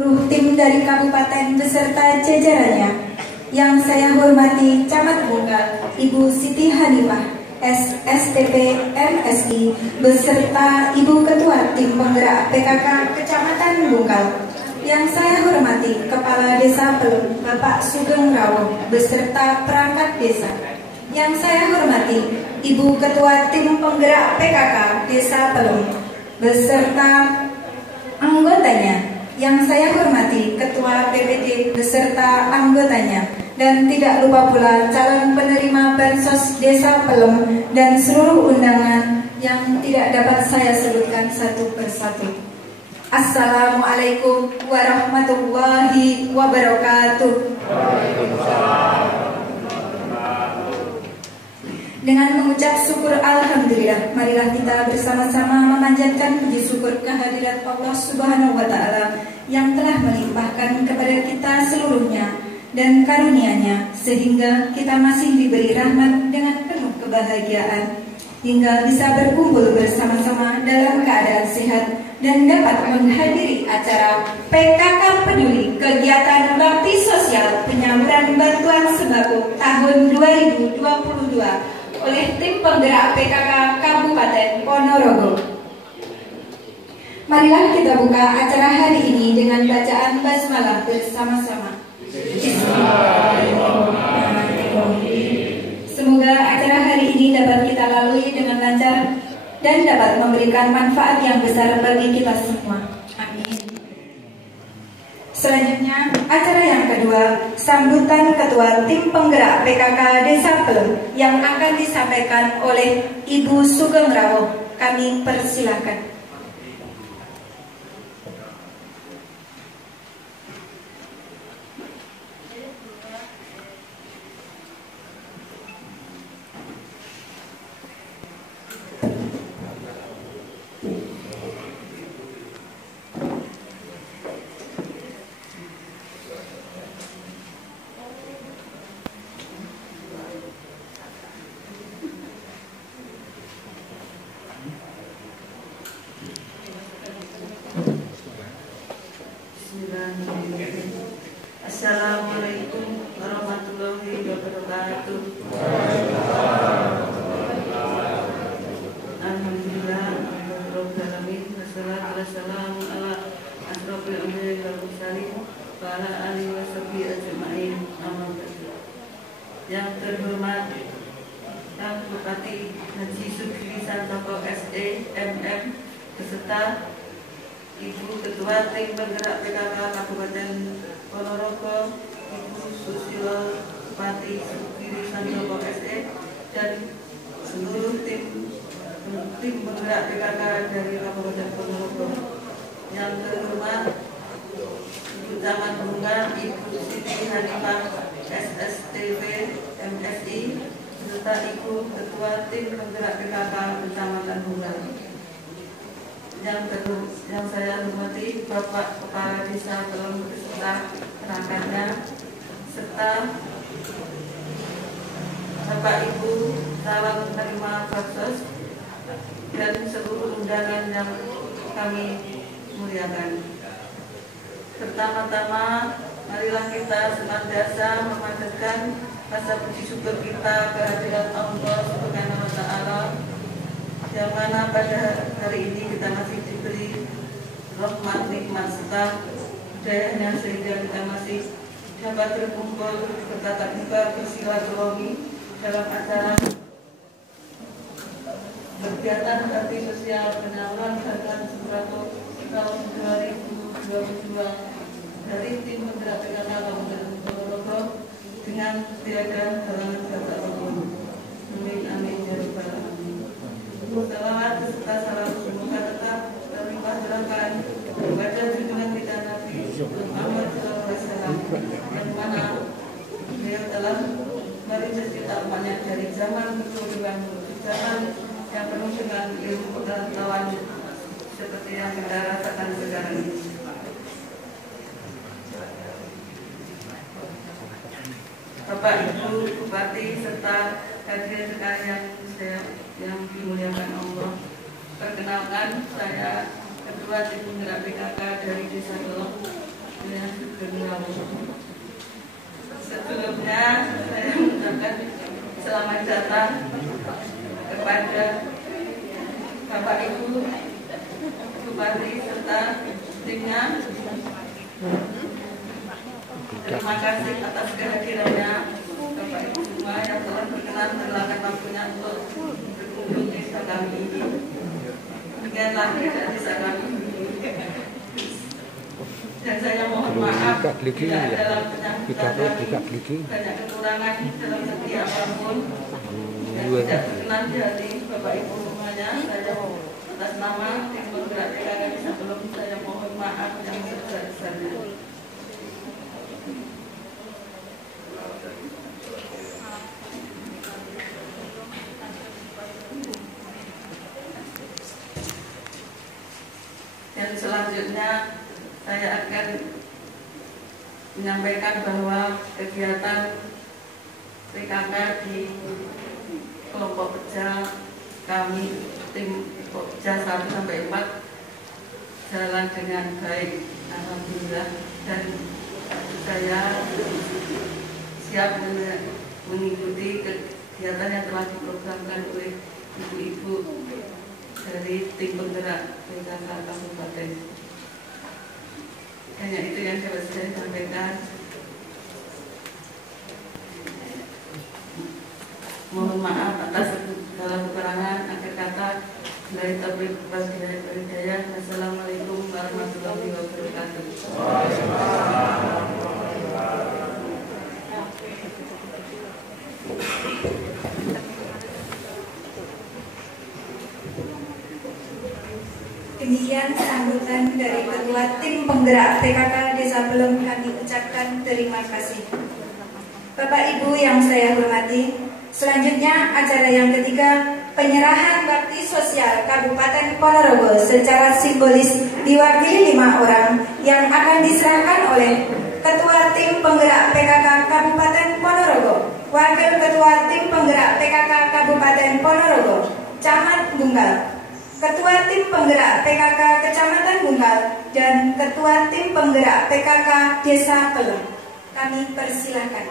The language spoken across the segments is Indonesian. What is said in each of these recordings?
seluruh tim dari kabupaten beserta jajarannya. Yang saya hormati Camat Bungkal, Ibu Siti Hanifah, SSTP MSI, beserta Ibu Ketua Tim Penggerak PKK Kecamatan Bungkal. Yang saya hormati Kepala Desa Pelem, Bapak Sugeng Rawo, beserta perangkat desa. Yang saya hormati Ibu Ketua Tim Penggerak PKK Desa Pelem, beserta anggotanya. Yang saya hormati Ketua PPD beserta anggotanya, dan tidak lupa pula calon penerima Bansos Desa Pelem dan seluruh undangan yang tidak dapat saya sebutkan satu persatu. Assalamualaikum warahmatullahi wabarakatuh. Dengan mengucap syukur Alhamdulillah, marilah kita bersama-sama memanjatkan puji syukur kehadirat Allah Subhanahu wa Ta'ala yang telah melimpahkan kepada kita seluruhnya dan karunia-Nya, sehingga kita masih diberi rahmat dengan penuh kebahagiaan hingga bisa berkumpul bersama-sama dalam keadaan sehat dan dapat menghadiri acara PKK Peduli, kegiatan bakti sosial penyaluran bantuan sembako tahun 2022 oleh tim penggerak PKK Kabupaten Ponorogo. Marilah kita buka acara hari ini dengan bacaan basmalah bersama-sama. Semoga acara hari ini dapat kita lalui dengan lancar dan dapat memberikan manfaat yang besar bagi kita semua. Amin. Selanjutnya, acara yang kedua, sambutan Ketua Tim Penggerak PKK Desa Pelem yang akan disampaikan oleh Ibu Sugeng Rawo. Kami persilahkan. Assalamualaikum warahmatullahi wabarakatuh. Alhamdulillah, Rabbil alamin, wassalatu wassalamu ala asrofil anbiya'i wal mursalin wa ala alihi washabihi ajma'in. Amma ba'du. Yang terhormat Yang Bupati Haji Sugiri Santoko SE MM beserta Ibu Ketua Tim Penggerak PKK Kabupaten Ponorogo, Ibu Susilo Bupati Sugiri Santoko SE, dan seluruh tim penggerak PKK dari Kabupaten Ponorogo. Yang terhormat Ibu Camat Bungkal, Ibu Siti Hanifah SSTP MSI, serta Ibu Ketua Tim Penggerak PKK Kecamatan Bungkal. Yang saya hormati Bapak Kepala Desa Pelem beserta perangkatnya, serta Bapak Ibu calon penerima Bansos dan seluruh undangan yang kami muliakan. Pertama-tama, marilah kita senantiasa memanjatkan rasa puji syukur kita kehadirat Allah Subhanahu wa Ta'ala, yang mana pada hari ini kita masih diberi rahmat, nikmat serta hidayahnya sehingga kita masih dapat berkumpul bertatap muka bersilaturahmi dalam acara kegiatan bakti sosial penyaluran bantuan sembako tahun 2022 dari tim penggerak PKK Kabupaten Ponorogo dengan piagam halangan kata Allah. Amin amin ya rabbal alamin. Salawat serta salam semoga tetap terlimpahkan kepada junjungan kita Nabi Muhammad SAW, yang mana beliau telah merintis kita umatnya dari zaman keduluan menuju zaman yang penuh dengan ilmu pengetahuan seperti yang kita rasakan sekarang ini. Bapak Ibu Bupati serta hadirin sekalian yang dimuliakan Allah, perkenalkan saya Ketua Tim Penggerak PKK dari Desa Pelem Terima kasih atas kehadirannya Bapak Ibu semua yang telah berkenan merelakan waktunya untuk berkunjung di desa kami ini. Demikian lagi dari desa kami ini. Dan saya mohon maaf bila dalam penyampaian banyak kekurangan dalam segi apapun yang tidak berkenan di hati Bapak Ibu semuanya. Saya atas nama tim penggerak PKK Desa Belum saya mohon maaf yang sebesar-besarnya. Dan selanjutnya saya akan menyampaikan bahwa kegiatan PKK di kelompok kerja kami tim kerja 1 sampai 4 jalan dengan baik, alhamdulillah, dan saya siap mengikuti kegiatan yang telah diprogramkan oleh ibu-ibu dari tim penggerak PKK Kabupaten. Hanya itu yang dapat saya sampaikan. Mohon maaf atas segala kekurangan. Akhir kata, dari taufiq wal hidayah. Wassalamualaikum warahmatullahi wabarakatuh. Demikian sambutan dari Ketua Tim Penggerak PKK Desa Belum, kami ucapkan terima kasih. Bapak Ibu yang saya hormati, selanjutnya acara yang ketiga, penyerahan bakti sosial Kabupaten Ponorogo secara simbolis diwakili 5 orang yang akan diserahkan oleh Ketua Tim Penggerak PKK Kabupaten Ponorogo, Wakil Ketua Tim Penggerak PKK Kabupaten Ponorogo, Camat Bunggal, Ketua Tim Penggerak PKK Kecamatan Bunggal, dan Ketua Tim Penggerak PKK Desa Pelem. Kami persilakan.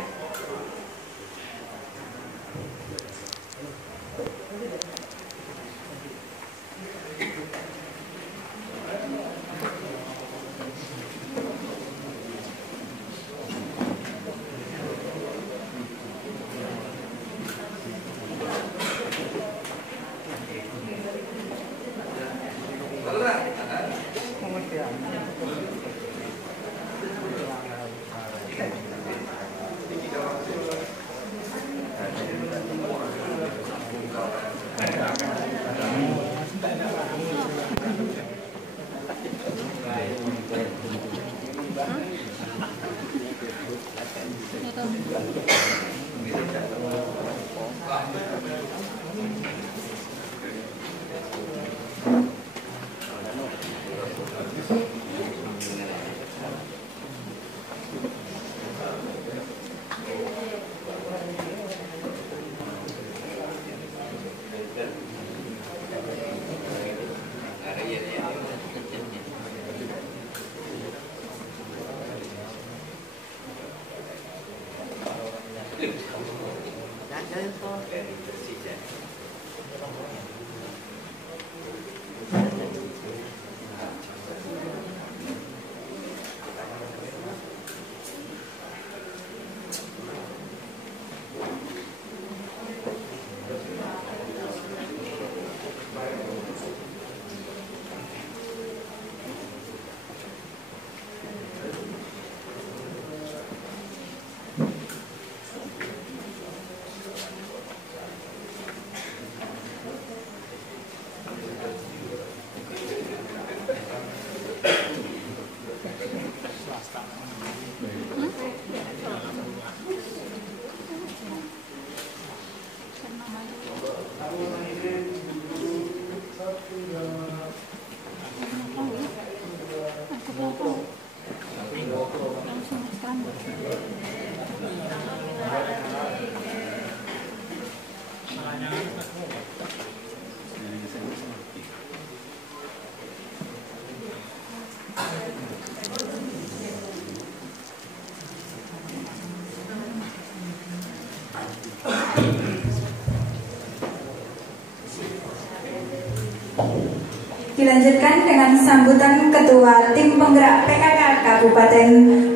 dilanjutkan dengan sambutan Ketua Tim Penggerak PKK Kabupaten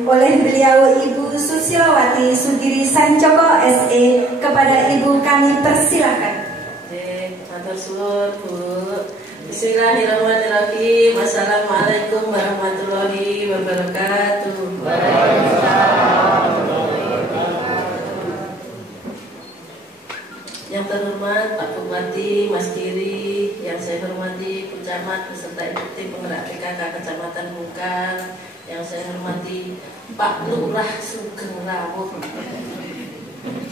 oleh beliau Ibu Susilawati Sugiri Sancoko SE. Kepada Ibu kami persilakan. Matur suwun Bu. Bismillahirrahmanirrahim. Assalamualaikum warahmatullahi wabarakatuh. Yang terhormat Pak Bupati, Mas Giri, yang saya hormati Bu Camat beserta Ibu Tim Penggerak PKK Kecamatan Bungkal, yang saya hormati Pak Lurah Sugeng Rawuh.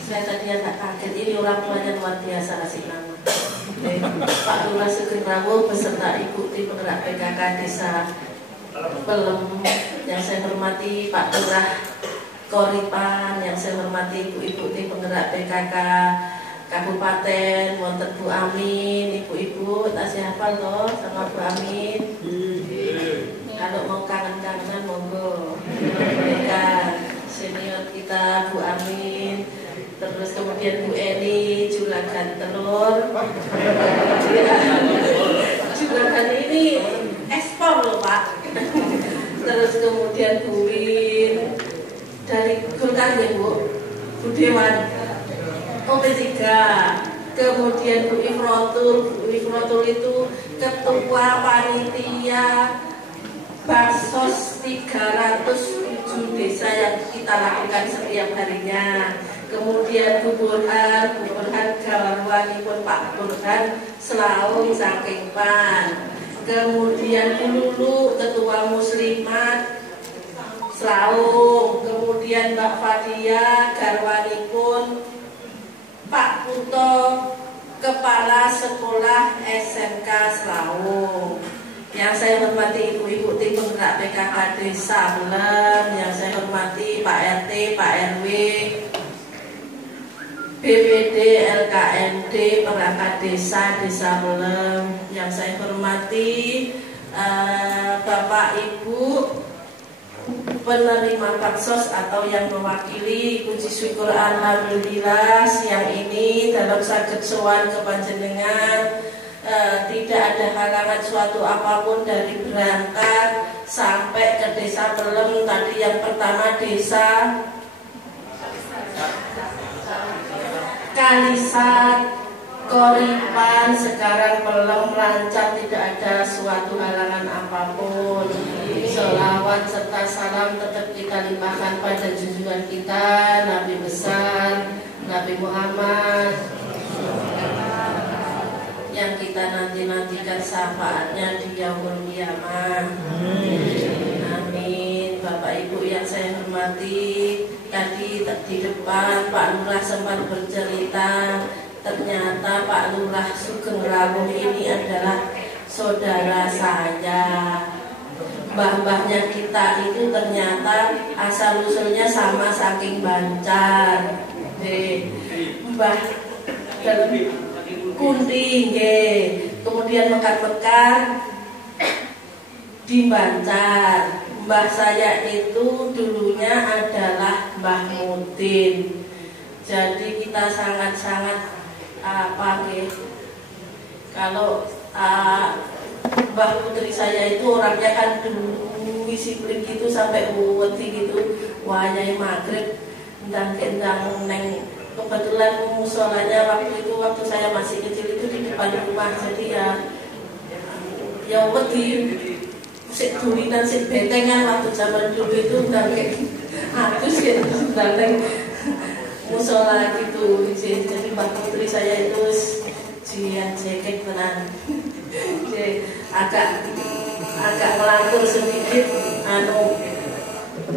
Saya tadi agak kaget, ini orang tuanya luar biasa kasih nama. Pak Lurah Sugeng Rawuh beserta Ibu Tim Penggerak PKK Desa Pelem, yang saya hormati Pak Lurah Koripan, yang saya hormati Ibu-Ibu Tim Penggerak PKK Kabupaten, wonten Bu Amin, ibu-ibu tasih hafal toh sama Bu Amin. Kalau mau kangen-kangen monggo. Mereka senior kita Bu Amin, terus kemudian Bu Eni Juragan Telur. Juragan ini ekspor loh Pak. Terus kemudian Bu Win dari Golkar ya Bu Dewan. P3, kemudian Bu Ifrotul itu ketua panitia Baksos 307 desa yang kita lakukan setiap harinya. Kemudian Bu Burhan Gawarwanipun Pak Burhan Selaung saking Pan. Kemudian Bu Lulu ketua Muslimat Selaung. Kemudian Mbak Fadia garwanipun Pak Puto, Kepala Sekolah SMK Selaung. Yang saya hormati ibu-ibu tim penggerak PKK Desa Pelem, yang saya hormati Pak RT, Pak RW, BPD, LKMD, perangkat desa Desa Pelem. Yang saya hormati Bapak Ibu penerima baksos atau yang mewakili, puji syukur alhamdulillah siang ini dalam saged sowan kepanjenengan, tidak ada halangan suatu apapun dari berangkat sampai ke Desa Pelem. Tadi yang pertama Desa Kalisat, Koripan, sekarang Pelem lancar, tidak ada suatu halangan apapun. Sholawat serta salam tetap kita limpahkan pada junjungan kita Nabi besar Nabi Muhammad, yang kita nantikan syafaatnya di yaumul qiyamah. Amin. Bapak Ibu yang saya hormati, tadi di depan Pak Lurah sempat bercerita, ternyata Pak Lurah Sugeng Rawuh ini adalah saudara saya. Mbah-mbahnya kita itu ternyata asal usulnya sama saking Bancar. Mbah Kunti, kemudian mekar-mekar di Bancar. Mbah saya itu dulunya adalah Mbah Mudin. Jadi kita sangat-sangat kalau Mbah putri saya itu orangnya kan dulu disiplin gitu sampai wedi gitu, wayai maghrib endang neng. Kebetulan musolanya waktu saya masih kecil itu di depan rumah, jadi ya wedi sik dulinan sik bentengan waktu zaman dulu itu ndang atus ya ndang musola gitu. Jadi Mbah putri saya itu jian cekek tenan. agak melantur sedikit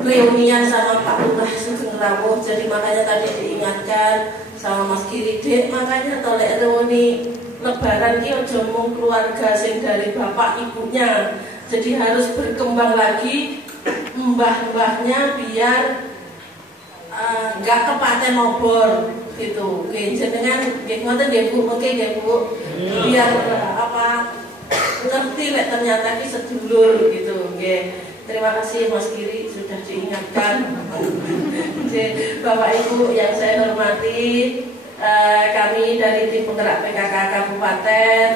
reunian sama Pak Lurah Sugeng Rawuh. Jadi makanya tadi diingatkan sama Mas Giri, Dek, makanya tolek reuni lebaran ki aja mung keluarga sing dari bapak ibunya, jadi harus berkembang lagi mbah-mbahnya biar nggak kepaten obor gitu. Oke, jenengan nggih ngoten nggih Bu, oke nggih Bu. Biar ngerti lek ternyata ki sedulur gitu nggih. Terima kasih Mas Giri sudah diingatkan. Bapak Ibu yang saya hormati, kami dari tim penggerak PKK Kabupaten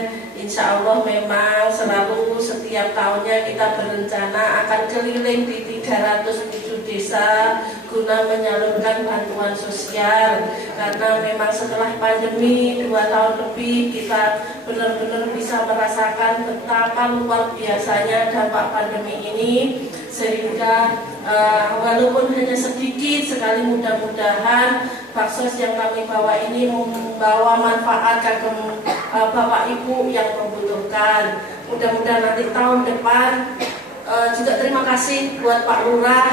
insya Allah memang selalu setiap tahunnya kita berencana akan keliling di 307 desa guna menyalurkan bantuan sosial, karena memang setelah pandemi 2 tahun lebih kita benar-benar bisa merasakan betapa luar biasanya dampak pandemi ini, sehingga walaupun hanya sedikit sekali, mudah-mudahan baksos yang kami bawa ini membawa manfaat ke Bapak Ibu yang membutuhkan. Mudah-mudahan nanti tahun depan juga terima kasih buat Pak Lurah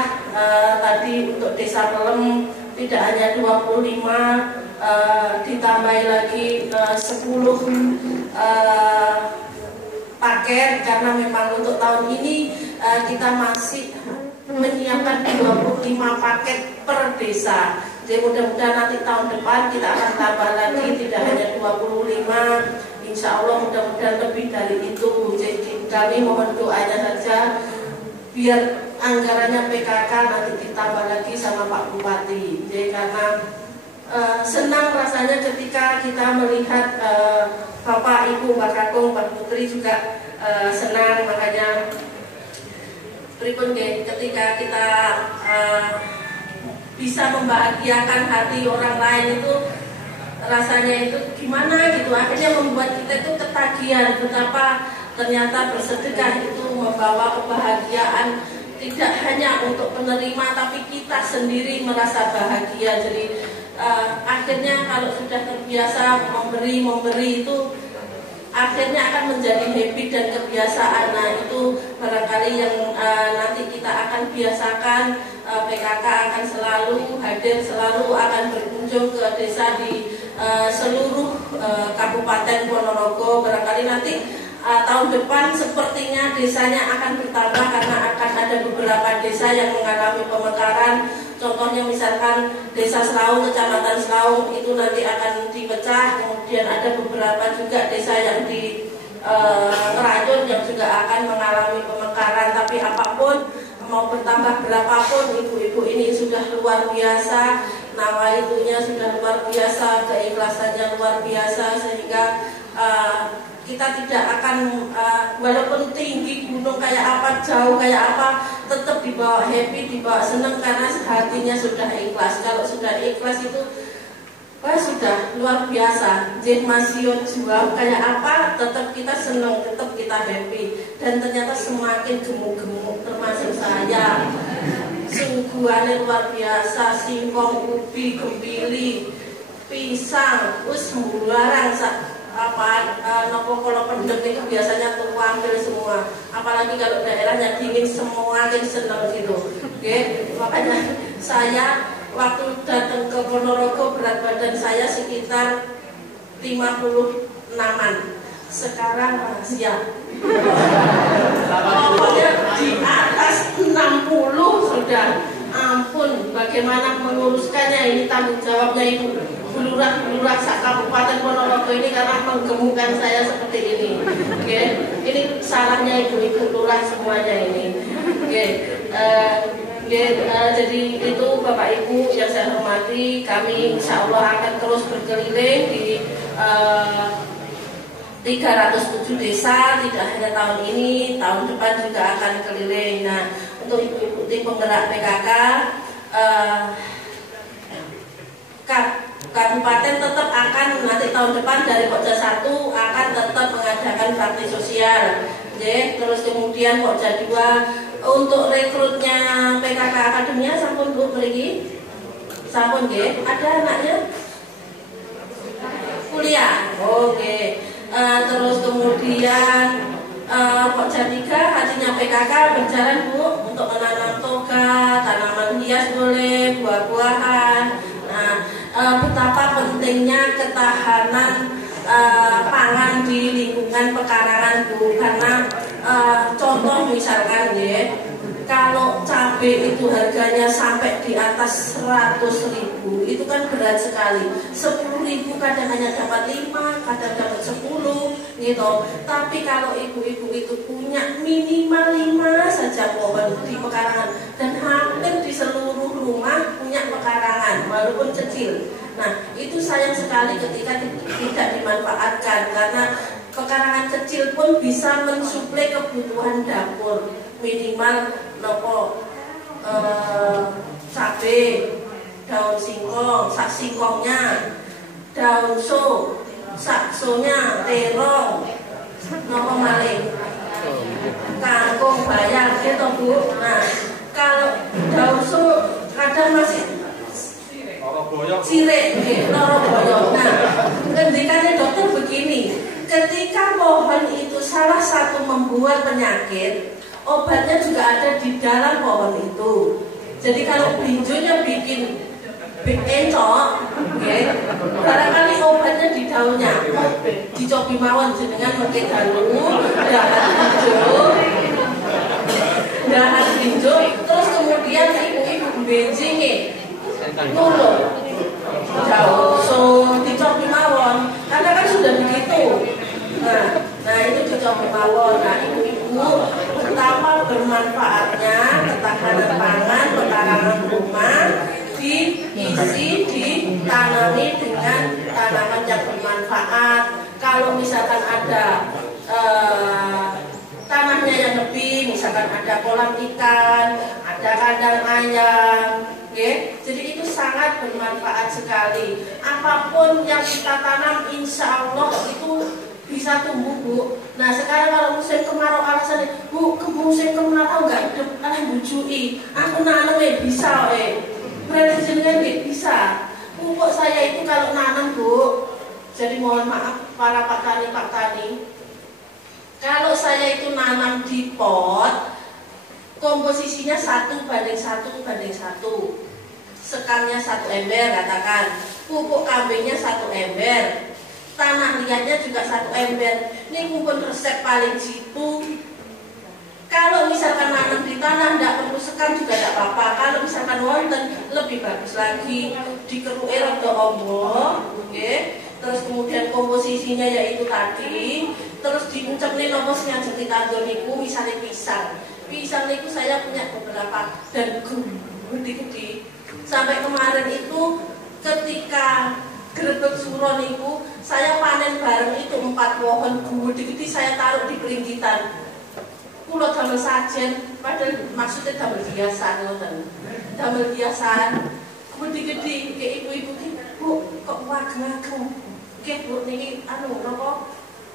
tadi untuk Desa Pelem tidak hanya 25, ditambahi lagi 10 paket, karena memang untuk tahun ini kita masih menyiapkan 25 paket per desa. Jadi mudah-mudahan nanti tahun depan kita akan tambah lagi, tidak hanya 25, insya Allah mudah-mudahan lebih dari itu. Jadi kami mohon doanya saja biar anggarannya PKK nanti ditambah lagi sama Pak Bupati. Jadi karena senang rasanya ketika kita melihat Bapak, Ibu, Mbak Kakung, Mbak Putri juga senang, makanya berikut ketika kita bisa membahagiakan hati orang lain itu rasanya itu gimana gitu, akhirnya membuat kita itu ketagihan betapa ternyata bersedekah itu membawa kebahagiaan tidak hanya untuk penerima tapi kita sendiri merasa bahagia. Jadi akhirnya kalau sudah terbiasa memberi itu akhirnya akan menjadi habit dan kebiasaan. Nah itu barangkali yang nanti kita akan biasakan. PKK akan selalu hadir, selalu akan berkunjung ke desa di seluruh Kabupaten Ponorogo. Barangkali nanti tahun depan sepertinya desanya akan bertambah karena akan ada beberapa desa yang mengalami pemekaran. Contohnya misalkan Desa Selaung, Kecamatan Selaung itu nanti akan dipecah. Kemudian ada beberapa juga desa yang di Merajun yang juga akan mengalami pemekaran. Tapi apapun, mau bertambah berapapun, ibu-ibu ini sudah luar biasa, nama itunya sudah luar biasa, keikhlasannya luar biasa, sehingga kita tidak akan walaupun tinggi gunung kayak apa, jauh kayak apa, tetap dibawa happy, dibawa senang karena hatinya sudah ikhlas. Kalau sudah ikhlas itu sudah luar biasa. Jadi masih jual kayak apa, tetap kita senang, tetap kita happy. Dan ternyata semakin gemuk-gemuk, termasuk saya. Sungguhannya luar biasa, singkong, ubi, gembili, pisang, sembarang nopo kalau pendek itu biasanya tuh ambil semua. Apalagi kalau daerahnya dingin semua senang gitu. Oke, makanya saya waktu datang ke Ponorogo berat badan saya sekitar 56-an. Sekarang rahasia. Pokoknya di atas 60 sudah. Ampun, bagaimana menguruskannya, ini tanggung jawabnya Ibu Lurah Kabupaten Ponorogo ini karena menggemukkan saya seperti ini. Oke, ini salahnya Ibu Lurah semuanya ini. Oke. Jadi itu Bapak Ibu yang saya hormati, kami insya Allah akan terus berkeliling di 307 desa, tidak hanya tahun ini, tahun depan juga akan keliling. Nah, untuk ibu-ibu tim penggerak PKK, Kabupaten tetap akan nanti tahun depan dari Pokja 1 akan tetap mengadakan bakti sosial. Terus kemudian Pokja 2 untuk rekrutnya PKK Akademia sampun Bu pergi, sampun nggih. Ada anaknya kuliah, oke. Terus kemudian Pokja 3 hajinya PKK berjalan Bu untuk menanam toga, tanaman hias boleh, buah-buahan. Nah, betapa pentingnya ketahanan pangan di lingkungan pekarangan Bu, karena contoh misalkan ya, kalau cabai itu harganya sampai di atas 100.000 itu kan berat sekali. 10.000 kadang hanya dapat 5, kadang dapat 10 gitu. Tapi kalau ibu-ibu itu punya minimal 5 saja pohon di pekarangan, dan hampir di seluruh rumah punya pekarangan walaupun kecil. Nah, itu sayang sekali ketika tidak dimanfaatkan, karena pekarangan kecil pun bisa mensuplai kebutuhan dapur minimal nopo cabai, daun singkong, sak singkongnya, daun so, sak sonya, terong, nopo malih, kangkung, bayam, gitu Bu. Nah, kalau daun so kadang masih cirek, loro boyong. Nah, ngendikannya dokter begini, ketika pohon itu salah satu membuat penyakit, obatnya juga ada di dalam pohon itu. Jadi kalau hijaunya bikin encok, barangkali obatnya di daunnya. Dicobi mawon jenengan pakai daun, dahan hijau, terus kemudian ibu-ibu benjingnya nulung daun, so dicobi mawon, karena kan sudah begitu. Nah itu dicobi mawon. Nah ibu-ibu, betapa bermanfaatnya ketahanan pangan pekarangan rumah diisi, ditanami dengan tanaman yang bermanfaat. Kalau misalkan ada tanahnya yang lebih, misalkan ada kolam ikan, ada kandang ayam, jadi itu sangat bermanfaat sekali. Apapun yang kita tanam, insya Allah itu bisa tumbuh Bu. Nah sekarang kalau musim kemarau alasannya Bu, ke musim kemarau nggak bujui, aku nanam bisa berarti jenengan bisa. Pupuk saya itu kalau nanam Bu, jadi mohon maaf para Pak Tani, kalau saya itu nanam di pot, komposisinya 1:1:1, sekamnya 1 ember katakan, pupuk kambingnya 1 ember, tanah liatnya juga 1 ember. Ini kumpul resep paling jitu. Kalau misalkan nanam di tanah tidak perlu sekam juga tidak apa-apa. Kalau misalkan wonten lebih bagus lagi, dikeruki rada ombo, terus kemudian komposisinya yaitu tadi, terus diuncapne nopo sing ajeng ditandur niku, misalnya pisang. Pisang niku saya punya beberapa dan gede-gede. Sampai kemarin itu ketika grebek suron itu saya panen bareng itu 4 pohon gede-gede saya taruh di peringgitan. Kulo damel sajen, padahal maksudnya damel hiasan ngoten. Damel hiasan gede-gede ke ibu-ibu ki, Bu, kok wageng-wageng. Nggih Bu, niki napa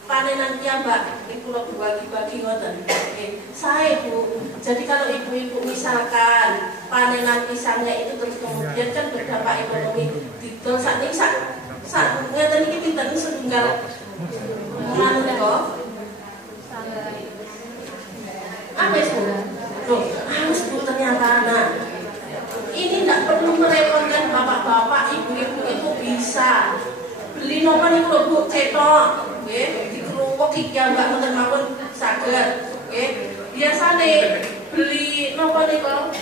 panenan piyambak iki kulo bagi-bagi ngoten. Nggih, sae Bu. Jadi kalau ibu-ibu misalkan panenan pisangnya itu terus kemudian kan berdampak ekonomi, didol sak niki sak ngeten iki pinten setunggal ngono kok. Apa itu? Loh, harus Bu ternyata. Nah, ini tidak perlu merepotkan bapak-bapak, ibu-ibu itu bisa beli nopo niku lho Bu, cetok, nggih, dikeruwek iki mbak ngoten mawon saged, nggih. Biasane beli nopo niku?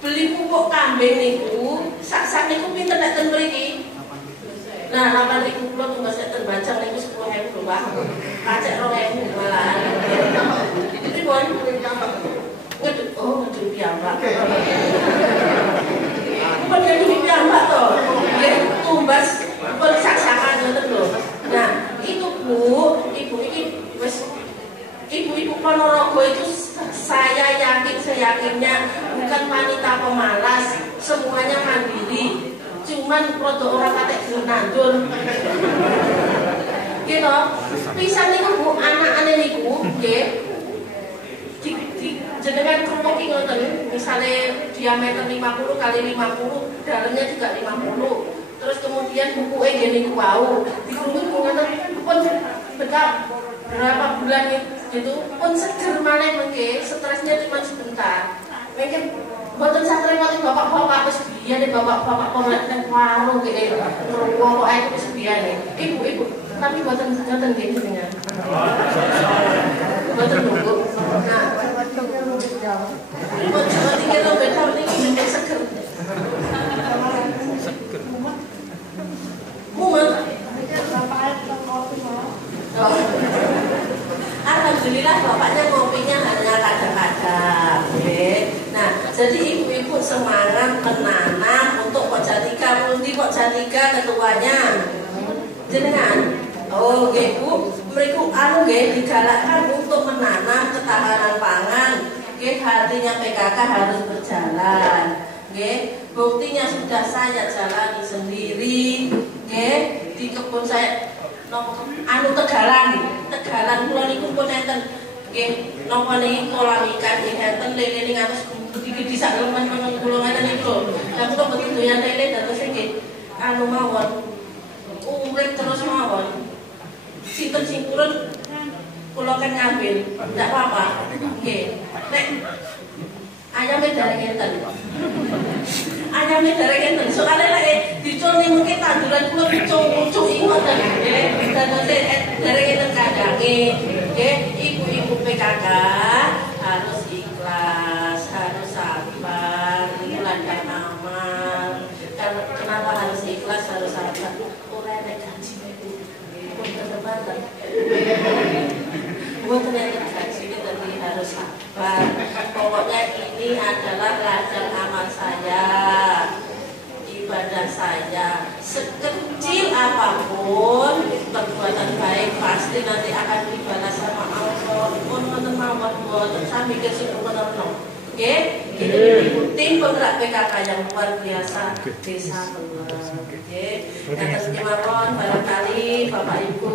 Beli pupuk kambing niku, sak niku pinten nek ten mriki? Nah, 8.000 kula tunggu saya terbacang niku 10.000 lho, Pak. Pacek 2.000 malahan. Itu pun ngeduk piyambak. Bukan ngeduk piyambak toh. Nggih, tumbas pun sak-sakan ngoten lho. Nah, itu Bu, ibu iki wis ibu-ibu Ponorogo itu saya yakinnya bukan wanita pemalas, semuanya mandiri. Cuman produk orang katek gelem nandur. Gitu. Pisang niku Bu, anak-ane niku nggih. Jenengan kruweki ngoten, misale diameter 50 kali 50, dalamnya juga 50. Terus kemudian bukuke nggih niku wau, dikruweki ngoten pun bekal berapa bulan gitu, pun seger maneh mengke, stresnya cuma sebentar. Mungkin boten sakren ngoten bapak-bapak wis biyane bapak-bapak kolek nang warung kene pokoke ae wis biyane. Ibu-ibu, tapi boten nggih jenengan. Boten Bu. Nah, boten kilo betul niki nek seger. Seger. Mumet. Alhamdulillah bapaknya ngopinya hanya kadang-kadang. Nah, jadi ibu-ibu semangat menanam untuk Pok Jatika. Pundi Pok Jatika ketuanya. jenengan. Oh, nggih Bu, mriku anu nggih digalakkan untuk menanam ketahanan pangan. Nggih, artinya PKK harus berjalan. Nggih, buktinya sudah saya jalani sendiri. Nggih, di kebun saya anu Tegalan kula niku pun enten nggih napa niki kolam ikan nggih enten lele ning atas gede-gede sak lemen kula ngene niku. Lah kula mboten doyan lele dados nggih anu mawon urip terus mawon. Sinten sing purun kula kan ngambil, ndak apa-apa. Nggih. Nek ayame dereng enten. Ayame dereng enten. Soale lek diconi mungkin tanduran kula dicuk-cuki ngoten nggih. Dados dereng enten kadange. Nggih, ibu-ibu PKK harus ikhlas, harus sabar, ikhlas amal. Kenapa harus ikhlas, harus sabar? Ora nek gaji itu pun ketepatan. Buat ternyata gaji tadi harus sabar. Pokoknya ini adalah ladang amal saya, ibadah saya. Sekecil apapun perbuatan baik pasti nanti akan dibalas sama Allah. Pun ngoten mawon mboten sami kesuk menawa. Oke, ini tim penggerak PKK yang luar biasa desa Peluang. Oke, atas kemawon barangkali Bapak Ibu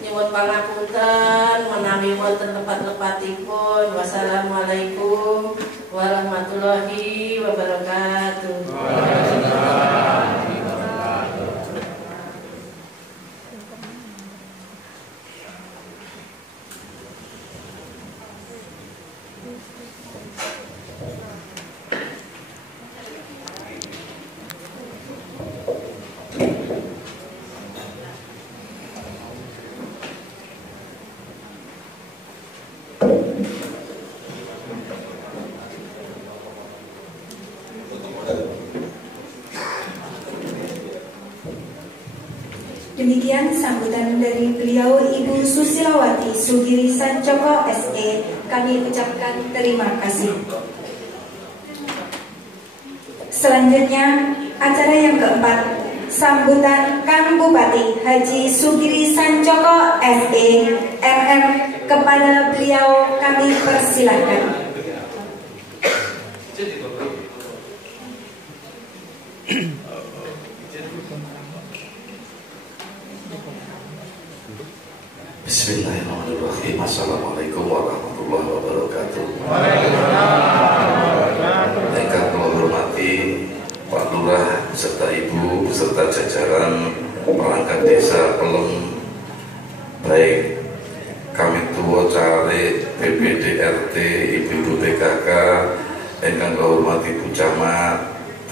nyuwun pangapunten menawi wonten lepat-lepatipun. Wassalamualaikum warahmatullahi wabarakatuh. Demikian sambutan dari beliau Ibu Susilawati Sugiri Sancoko SE. Kami ucapkan terima kasih. Selanjutnya acara yang keempat, sambutan Kang Bupati Haji Sugiri Sancoko SE MM. Kepada beliau kami persilahkan. Bismillahirrahmanirrahim. Assalamualaikum warahmatullahi wabarakatuh. Yang kami hormati Pak Lurah beserta Ibu beserta jajaran perangkat desa Pelem, baik kami tua caleg BPD RT, Ibu PKK, yang kami hormati Bu Camat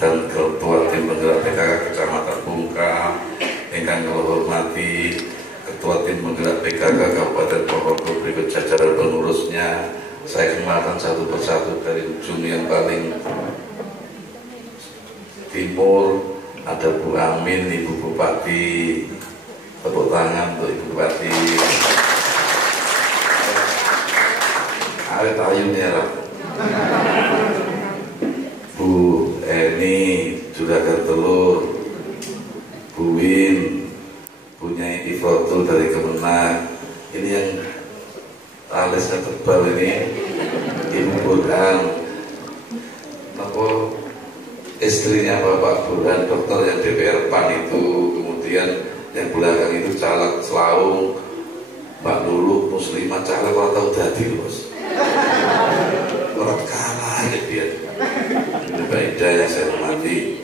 dan Ketua Tim Penggerak PKK Kecamatan Bungkal, yang kami hormati Ketua Tim Penggerak PKK Kabupaten Ponorogo berikut jajaran pengurusnya. Saya kenalkan satu persatu dari ujung yang paling timur ada Bu Amin, Ibu Bupati. Tepuk tangan untuk Ibu Bupati. Awet ayunnya lah. Bu Eni Juragan Telur, Bu Win punya foto dari Kemenang. Ini yang alisnya tebal ini Ibu Burhan, apa istrinya Bapak Burhan, dokter yang DPR PAN itu. Kemudian yang belakang itu caleg Selaung Mbak Lulu Muslimah, caleg orang tahu dadi bos, orang kalah ya dia. Ini Mbak Ida yang saya hormati.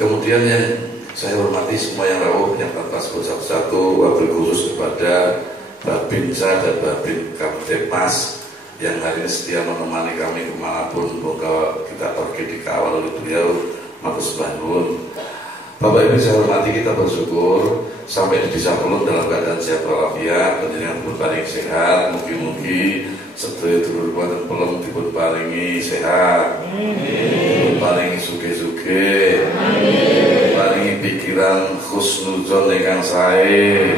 Kemudian yang saya hormati semua yang rawuh, yang tanpa sebut satu-satu, wabil khusus kepada Babinsa dan Babin Kamtipmas yang hari ini setia menemani kami kemanapun. Semoga kita pergi dikawal oleh beliau. Matus bangun. Bapak Ibu saya hormati, kita bersyukur sampai di desa Pelem dalam keadaan sehat walafiat, panjenengan dipun paringi sehat. Mugi-mugi sedaya dulur kuwatan Pelem dipun paringi sehat, dipun paringi sugih-sugih, paringi pikiran husnuzon ingkang sae,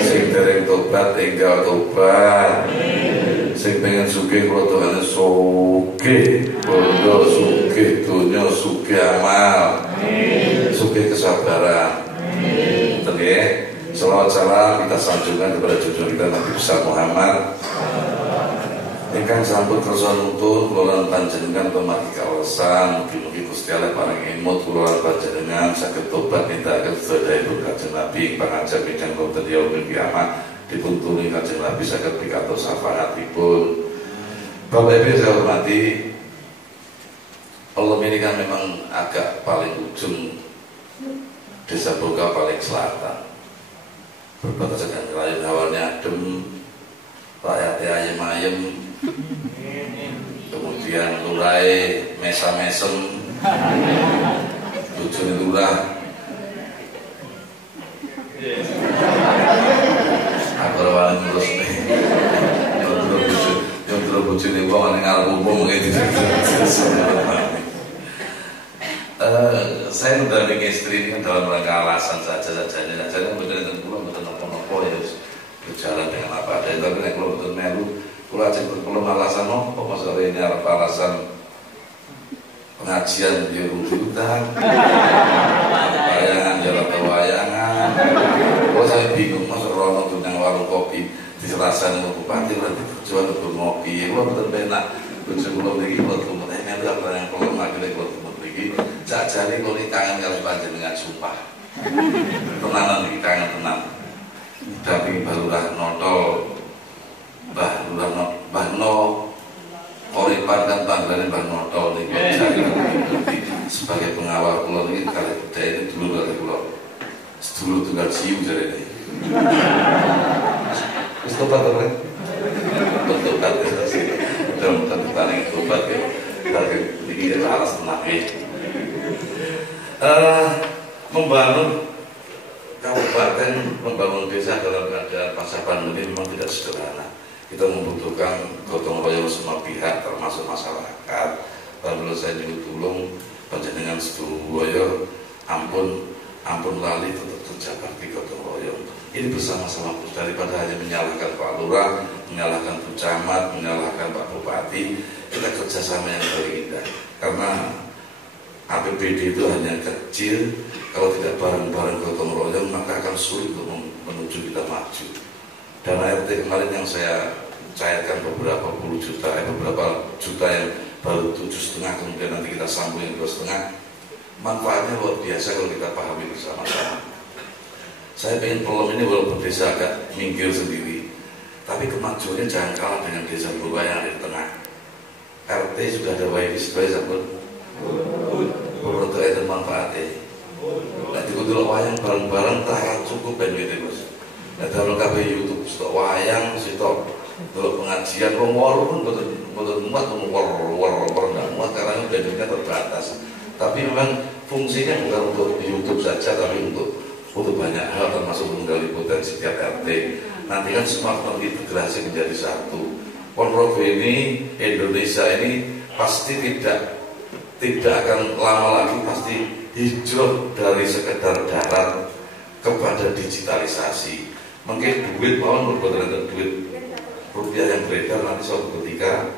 sing dereng tobat enggal tobat, sing pengen sugih kula doane sugih, bondo sugih, donya sugih amal, sugih kesabaran. Salawat salam kita sanjungan kepada junjungan kita Nabi besar Muhammad. Ingkang sampun kersa nuntun kula panjenengan pemargi kawasan, mugi-mugi Gusti Allah paring imut kula panjenengan saged tobat nindakaken sedaya Kanjeng Nabi pangajap ingkang wonten yaumil kiamat dipun tuli Kanjeng Nabi saged pikatos syafaatipun. Bapak Ibu saya hormati, Allah ini kan memang agak paling ujung Desa Boga paling selatan. Berbatasan dengan lain hawanya adem, rakyatnya ayem-ayem, kemudian lurai mesam-mesem, lucu lurah. Aku rawan terus nih, yang terus lucu nih gua mana ngalung gitu. Saya mendampingi istri ini dalam rangka alasan saja. Saya betul betul nopo ya berjalan dengan apa adanya. Tapi nek kalau betul melu, kalau aja belum alasan nopo masalah ini alasan pengajian di rujukan, wayangan jalan wayangan. Kalau saya bingung masuk rono tuh yang warung kopi di selasan bupati nanti jual betul ngopi. Kalau betul benar, betul belum lagi betul betul melu apa yang kalau makin kalau sajane kula kangen karo panjenengan sumpah. Tenanan iki kangen tenan. Tapi Balurah Noto Mbah No Oripan kan panggilane Mbah Noto niku sebagai pengawal kula niki kali budaya ini dulu kali kula. Sedulur tunggal jiu jarene. Wis tobat to, Rek? Tobat terus. Mudah-mudahan paling tobat ya. Kali iki alas tenan membangun kabupaten, membangun desa dalam keadaan pasca pandemi memang tidak sederhana. Kita membutuhkan gotong royong semua pihak termasuk masyarakat. Lalu saya juga tulung panjenengan sedulur ampun lali tetap terjaga di gotong royong. Ini bersama-sama daripada hanya menyalahkan Pak Lurah, menyalahkan Bu Camat, menyalahkan Pak Bupati. Kita kerjasama yang paling indah karena APBD itu hanya kecil, kalau tidak bareng-bareng gotong royong maka akan sulit untuk menuju kita maju. Dana RT kemarin yang saya cairkan beberapa juta yang baru 7,5, kemudian nanti kita sambung yang 2,5. Manfaatnya luar biasa kalau kita pahami bersama-sama. Saya pengen Pelem ini walaupun desa agak minggir sendiri, tapi kemajuannya jangan kalah dengan desa Boga yang ada di tengah. RT sudah ada WIS sabun. Berbentuk itu manfaatnya. Nanti kudu wayang bareng-bareng tak cukup ben gitu Bos. Nah dalam kabeh YouTube stok wayang, stok dulu pengajian wong pun betul muat war ndak muat karena budgetnya terbatas. Tapi memang fungsinya bukan untuk YouTube saja tapi untuk banyak hal termasuk menggali potensi tiap RT. Nanti kan semua terintegrasi menjadi satu. Ponorogo ini, Indonesia ini pasti tidak akan lama lagi pasti hijrah dari sekedar darat kepada digitalisasi. Mungkin duit mohon berbeda duit rupiah yang beredar nanti suatu ketika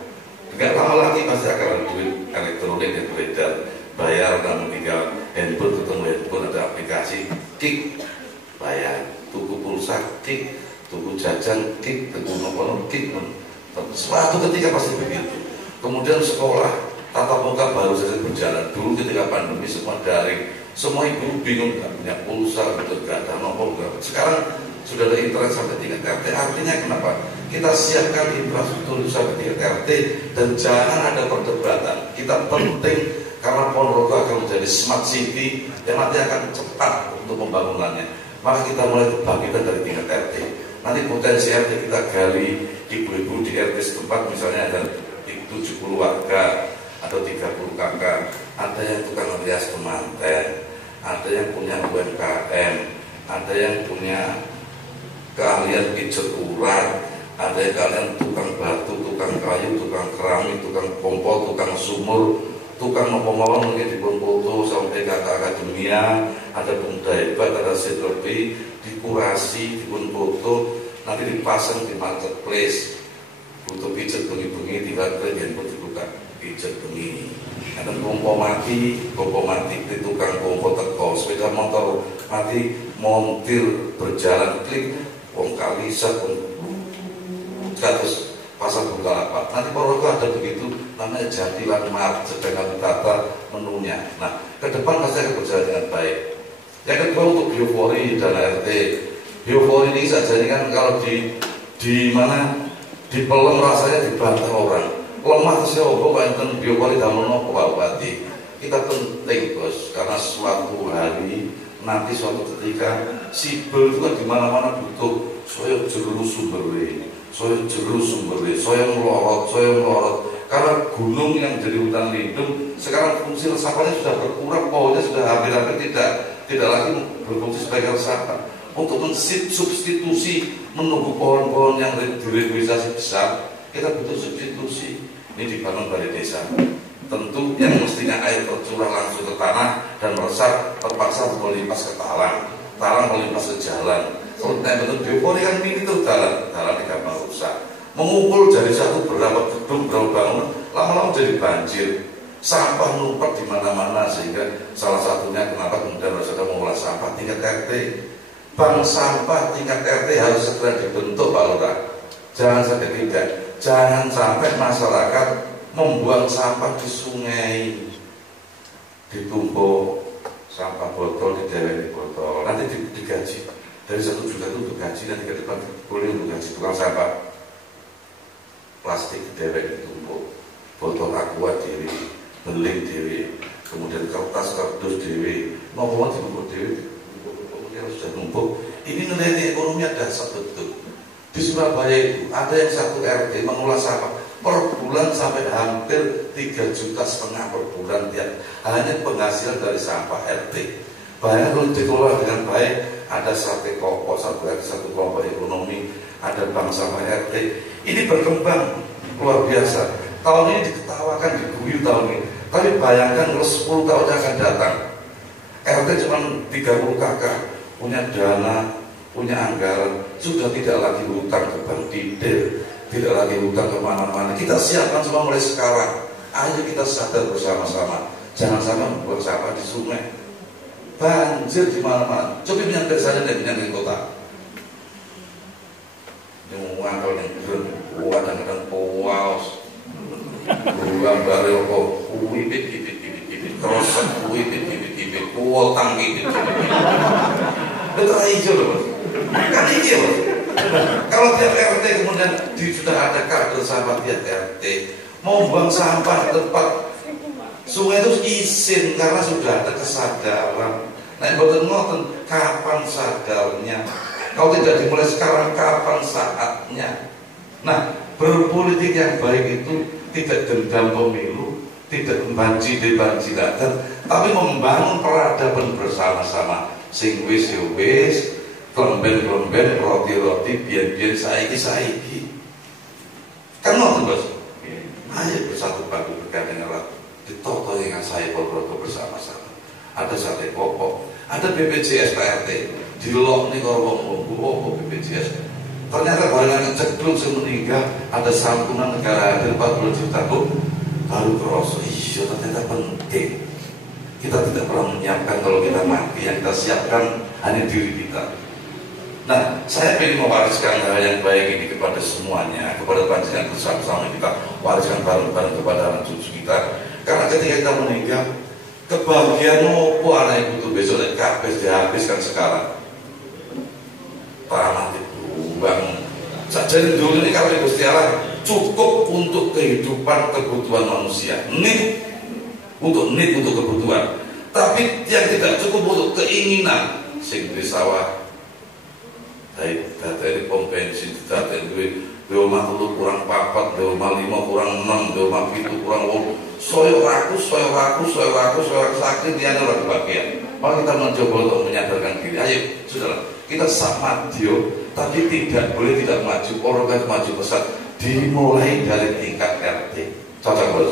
tidak lama lagi pasti akan ada duit elektronik yang beredar. Bayar dan tinggal handphone ketemu handphone ada aplikasi klik bayar, tuku pulsa klik, tuku jajan klik, tuku nopo klik. Suatu ketika pasti begitu. Kemudian sekolah tatap muka baru saja berjalan. Dulu ketika pandemi semua daring, semua ibu bingung nggak punya pulsa, nggak ada nomor. Sekarang sudah ada internet sampai tingkat RT. Artinya kenapa? Kita siapkan infrastruktur sampai tingkat RT dan jangan ada perdebatan. Kita penting karena Ponorogo akan menjadi smart city yang nanti akan cepat untuk pembangunannya. Maka kita mulai kebangkitan dari tingkat RT. Nanti potensi RT kita gali, ibu-ibu di RT setempat misalnya ada 70 warga atau 30 kakak, ada yang tukang rias temanten, ada yang punya UMKM, ada yang punya keahlian pijat urat, ada yang kalian tukang batu, tukang kayu, tukang keramik, tukang kompor, tukang sumur, tukang nopo-mawon mungkin dipun foto sampai kakak akademia, ada pemuda hebat, ada selebriti, dikurasi, dipun foto, nanti dipasang di marketplace. Butuh pijat bengi-bengi tinggal kalian pun dibuka pijat bengi. Ada kompo mati di tukang kompo teko, sepeda motor mati montir berjalan klik wong Kalisa wong kados pasar Bukalapak. Nanti Ponorogo ada begitu namanya Jatilan Mart, sedang kami tata menunya. Nah, ke depan pasti akan berjalan dengan baik. Yang kedua untuk biopori dan ART. Biopori ini saja ini kan kalau di mana di pelem rasanya dibantah orang. Lemah terus ya opo wonten biopori damono Pak Bupati. Kita penting bos karena suatu hari nanti suatu ketika sipil itu kan di mana-mana butuh saya jero sumbernya. Saya melorot. Karena gunung yang jadi hutan lindung sekarang fungsi resapannya sudah berkurang, pohonnya sudah hampir-hampir tidak lagi berfungsi sebagai resapan. Untuk mensubstitusi menunggu pohon-pohon yang direvitalisasi besar, kita butuh substitusi. Ini dibangun balai desa. Tentu yang mestinya air tercurah langsung ke tanah dan meresap terpaksa melimpas ke talang melimpas ke jalan. Kalau bentuk biopori kan ini tuh jalan gampang rusak. Mengumpul jadi satu berapa gedung, berapa bangunan, lama-lama jadi banjir. Sampah numpuk di mana-mana sehingga salah satunya kenapa kemudian harus ada mengolah sampah tingkat RT. Bank sampah tingkat RT harus segera dibentuk Pak Lurah. Jangan sampai masyarakat membuang sampah di sungai, ditumpuk sampah botol di botol, nanti digaji. Dari 1 juta itu untuk gaji, nanti ke depan boleh untuk gaji tukang sampah. Plastik dewek ditumpuk, botol aqua dewe, beling dewe, kemudian kertas kardus dewe, ngomong ditumpuk dewe, kemudian sudah numpuk. Ini nilai ekonominya dasar betul. Di Surabaya itu ada yang 1 RT mengolah sampah per bulan sampai hampir 3,5 juta per bulan tiap hanya penghasilan dari sampah RT. Banyak kalau dikelola dengan baik. Ada sate kelompok, satu kelompok ekonomi, ada bank sampah RT. Ini berkembang luar biasa. Tahun ini diketawakan, diguyu tahun ini. Tapi bayangkan kalau 10 tahun yang akan datang, RT cuma 30 kakak, punya dana, punya anggaran, sudah tidak lagi hutang ke bank Tinder, tidak lagi hutang kemana-mana. Kita siapkan semua mulai sekarang. Ayo kita sadar bersama-sama, jangan sampai membuang sampah di sungai. Banjir di mana-mana. Coba menyangkut saja dari menyangkut kota. Nyuang kalau yang kadang-kadang puas, buang barel kok, wibit, terus wibit, kuotang wibit. Betul aja loh. Kan ini loh. Kalau tiap RT kemudian sudah ada kader sampah tiap RT mau buang sampah tempat sungai itu izin karena sudah ada kesadaran. Nah, betul ngoten kapan sadarnya? Kalau tidak dimulai sekarang, kapan saatnya? Nah, berpolitik yang baik itu tidak dendam pemilu, tidak membanci-banci-banci, tapi membangun peradaban bersama-sama. Sing wis ya wis, klemben-klemben, roti-roti, biyen-biyen saiki. Kan ngoten, Bos. Ayo bersatu padu bergandeng erat. Ditoto dengan saya berfoto bersama-sama. Ada sate kopok, ada BPJS PRT, dilok nih kalau ngomong BPJS. Ternyata barang cekluk meninggal, ada santunan negara hadir 40 juta bu, baru kerasa, iya ternyata penting. Kita tidak pernah menyiapkan kalau kita mati, yang kita siapkan hanya diri kita. Nah, saya ingin mewariskan hal yang baik ini kepada semuanya, kepada panjenengan bersama-sama kita wariskan bareng-bareng kepada anak cucu kita. Karena ketika kita meninggal, kebahagiaan apa anak ibu besok dan kabeh dihabiskan sekarang. Tanah dibuang. Saja dulu ini kalau Gusti Allah cukup untuk kehidupan kebutuhan manusia. Untuk kebutuhan. Tapi yang tidak cukup untuk keinginan. Sing di sawah. Dari pom bensin, dari duit. Di rumah 3 kurang 4, di rumah 5 kurang 6, di rumah 7 kurang 8. Soyo rakus sakit dia adalah kebahagiaan. Maka kita mencoba untuk menyadarkan diri. Ayo, saudara, kita sama dia, tapi tidak boleh tidak maju. Orang kan maju pesat. Dimulai dari tingkat RT. Cocok bos.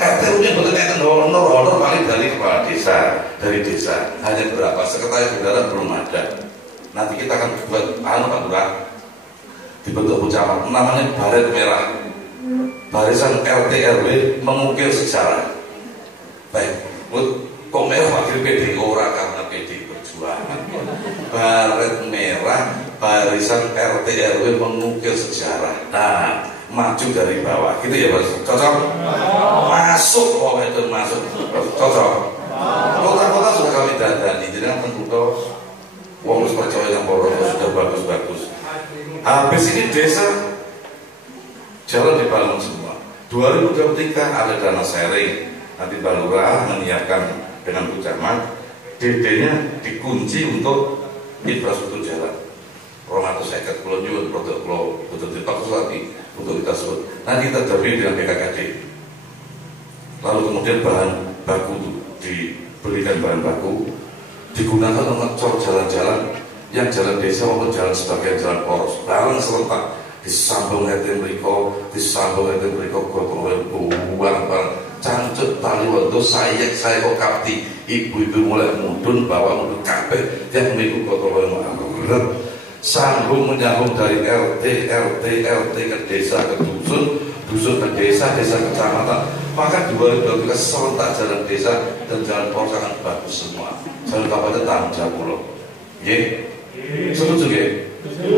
RT punya betul-betul honor paling dari kepala desa, dari desa. Hanya berapa? Sekretaris saudara belum ada. Nanti kita akan buat Pak Lurah dibentuk camat, namanya Baret Merah, barisan RT RW mengukir sejarah. Baik, kok merah wakil PD ora karena PD Perjuangan. baret merah, barisan RT RW mengukir sejarah. Nah, maju dari bawah, gitu ya Mas. Cocok? Masuk, pokoknya itu masuk. Cocok? Kota-kota sudah kami dandani, jadi kan tentu wong wis percaya yang boros sudah bagus-bagus. Habis ini desa jalan dibangun semua. 2023 ada dana sharing. Nanti Pak Lurah menyiapkan dengan Bu Camat, DD-nya dikunci untuk infrastruktur jalan. 250 kilo nyuwun produk kilo betul ditok lagi untuk kita sebut. Nanti kita dampingi dengan BKKD. Lalu kemudian bahan baku diberikan bahan baku, digunakan untuk ngecor jalan-jalan yang jalan desa maupun jalan sebagian jalan poros. Barang serentak disambung RT mriko, disambung RT mriko gotong buang-buang cancut tali wonto saya kok kapti ibu-ibu mulai mudun bawa mudun kabeh yang minggu gotong royong sambung menyambung dari RT ke desa ke dusun, dusun ke desa, desa ke kecamatan. Maka 2023 serentak jalan desa dan jalan poros akan bagus semua. Jalan kabupaten tanggung jawab pulau. Nggih. Setuju nggih?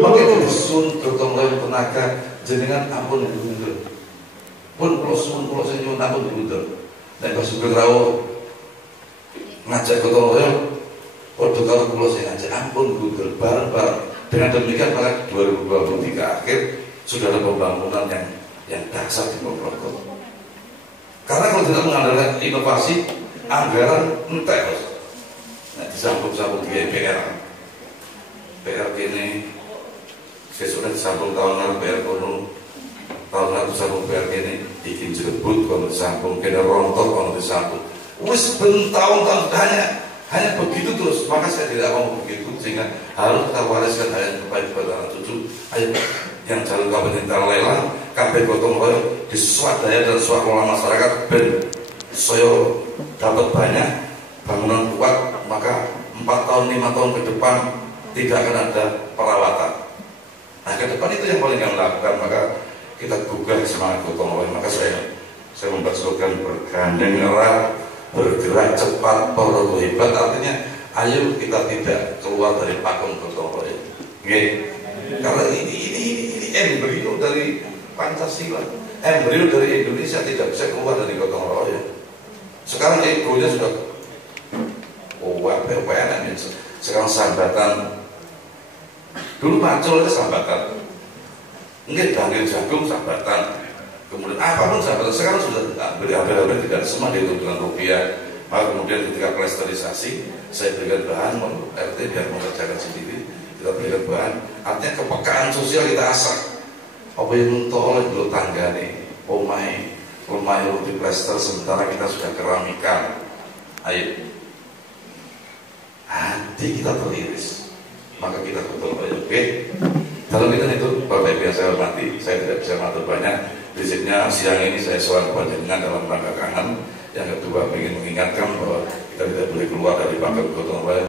Maka itu disun gotong royong tenaga jenengan ampun diundur. Pun pulau sing nyuwun ampun diundur. Nek kok sugih rawuh ngajak gotong royong padha karo kula sing ngajak ampun diundur bareng-bareng. Dengan demikian maka 2023 akhir sudah ada pembangunan yang dasar di Ponorogo. Karena kalau tidak mengandalkan inovasi, anggaran entek. Nah, disambung-sambung di PR ini sesudah disambung tahun lalu PR kono, tahun lalu disambung PR ini bikin jerebut kalau disambung kena rontok kalau disambung. Wis bertahun-tahun hanya begitu terus. Maka saya tidak mau begitu, sehingga harus kita wariskan kepada anak cucu. Ayo yang jalan kabupaten lelang, kabeh gotong royong diswadaya dan swadaya masyarakat ben saya dapat banyak bangunan kuat, maka 4 tahun 5 tahun ke depan tidak akan ada perawatan. Nah ke depan itu yang paling kami lakukan, maka kita gugah semangat gotong royong. Maka saya membuat slogan bergandeng erat, bergerak cepat, Ponorogo hebat. Artinya ayo kita tidak keluar dari pakem gotong royong. Nggih. Karena ini embrio dari Pancasila, embrio dari Indonesia tidak bisa keluar dari gotong royong. Sekarang egonya sudah PPN, sekarang sambatan. Dulu macul itu sambatan, mungkin daging jagung sambatan, kemudian apapun sambatan. Sekarang sudah hampir tidak semua dihitung dengan rupiah. Maka kemudian ketika plesterisasi, saya berikan bahan RT biar mengerjakan sendiri. Kita berikan bahan, artinya kepekaan sosial kita asah. Apa yang untuk oleh dulu tangga nih, rumah yang di plester sementara kita sudah keramikan. Ayo, hati kita teriris, maka kita betul-betul oke. Dalam itu Bapak Ibu yang saya hormati, saya tidak bisa matur banyak. Prinsipnya siang ini saya soal kepanjangan dalam rangka kangen. Yang kedua ingin mengingatkan bahwa kita tidak boleh keluar dari pakem gotong royong.